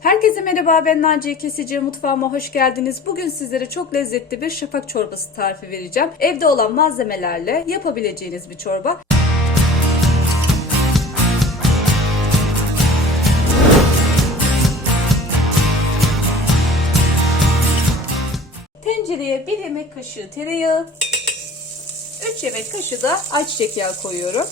Herkese merhaba ben Naciye Kesici mutfağıma hoş geldiniz. Bugün sizlere çok lezzetli bir şafak çorbası tarifi vereceğim. Evde olan malzemelerle yapabileceğiniz bir çorba. Tencereye 1 yemek kaşığı tereyağı, 3 yemek kaşığı da ayçiçek yağı koyuyorum.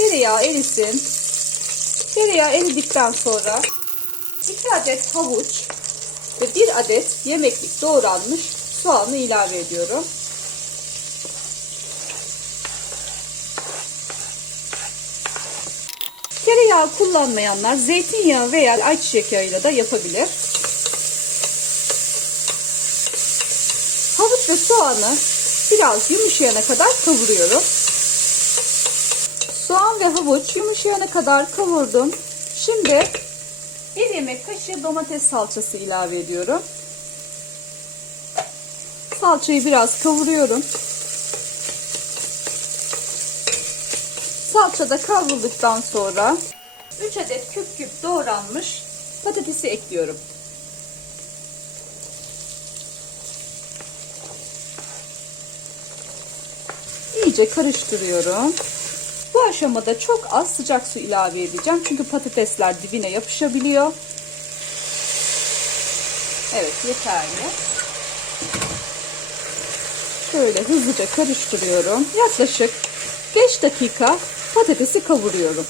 Tereyağı erisin. Tereyağı eridikten sonra 2 adet havuç ve 1 adet yemeklik doğranmış soğanı ilave ediyorum. Tereyağı kullanmayanlar zeytinyağı veya ayçiçek yağıyla da yapabilir. Havuç ve soğanı biraz yumuşayana kadar kavuruyorum. Soğan ve havuç yumuşayana kadar kavurdum. Şimdi bir yemek kaşığı domates salçası ilave ediyorum. Salçayı biraz kavuruyorum. Salça da kavrulduktan sonra 3 adet küp küp doğranmış patatesi ekliyorum. İyice karıştırıyorum. Aşamada çok az sıcak su ilave edeceğim. Çünkü patatesler dibine yapışabiliyor. Evet yeterli. Şöyle hızlıca karıştırıyorum. Yaklaşık 5 dakika patatesi kavuruyorum.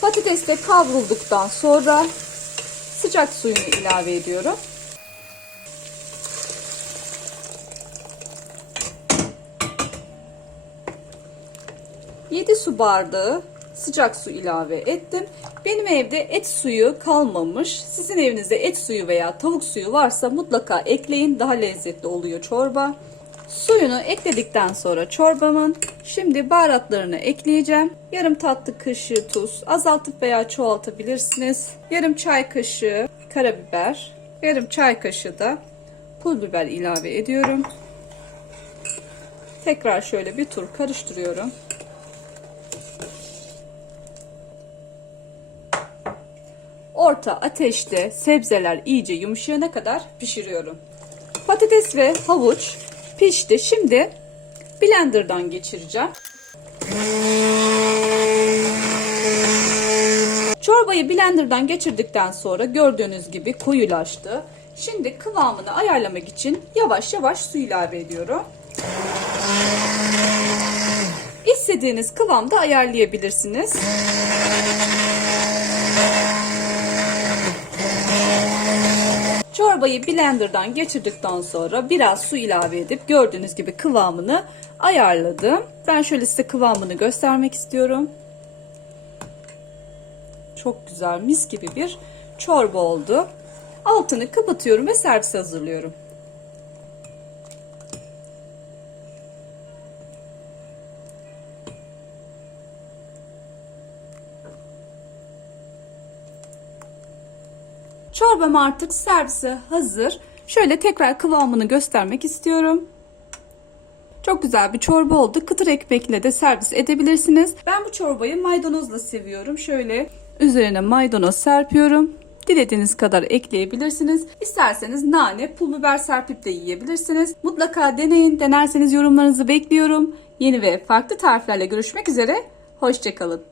Patates de kavrulduktan sonra sıcak suyunu ilave ediyorum. Yedi su bardağı sıcak su ilave ettim. Benim evde et suyu kalmamış. Sizin evinizde et suyu veya tavuk suyu varsa mutlaka ekleyin. Daha lezzetli oluyor çorba. Suyunu ekledikten sonra çorbamın şimdi baharatlarını ekleyeceğim. Yarım tatlı kaşığı tuz, azaltıp veya çoğaltabilirsiniz. Yarım çay kaşığı karabiber, yarım çay kaşığı da pul biber ilave ediyorum. Tekrar şöyle bir tur karıştırıyorum. Orta ateşte sebzeler iyice yumuşayana kadar pişiriyorum. Patates ve havuç pişti. Şimdi blenderdan geçireceğim. Çorbayı blenderdan geçirdikten sonra gördüğünüz gibi koyulaştı. Şimdi kıvamını ayarlamak için yavaş yavaş su ilave ediyorum. İstediğiniz kıvamda ayarlayabilirsiniz. Çorbayı blenderdan geçirdikten sonra biraz su ilave edip gördüğünüz gibi kıvamını ayarladım. Ben şöyle size kıvamını göstermek istiyorum. Çok güzel mis gibi bir çorba oldu. Altını kapatıyorum ve servis hazırlıyorum. Çorbam artık servise hazır. Şöyle tekrar kıvamını göstermek istiyorum. Çok güzel bir çorba oldu. Kıtır ekmekle de servis edebilirsiniz. Ben bu çorbayı maydanozla seviyorum. Şöyle üzerine maydanoz serpiyorum. Dilediğiniz kadar ekleyebilirsiniz. İsterseniz nane, pul biber serpip de yiyebilirsiniz. Mutlaka deneyin. Denerseniz yorumlarınızı bekliyorum. Yeni ve farklı tariflerle görüşmek üzere. Hoşçakalın.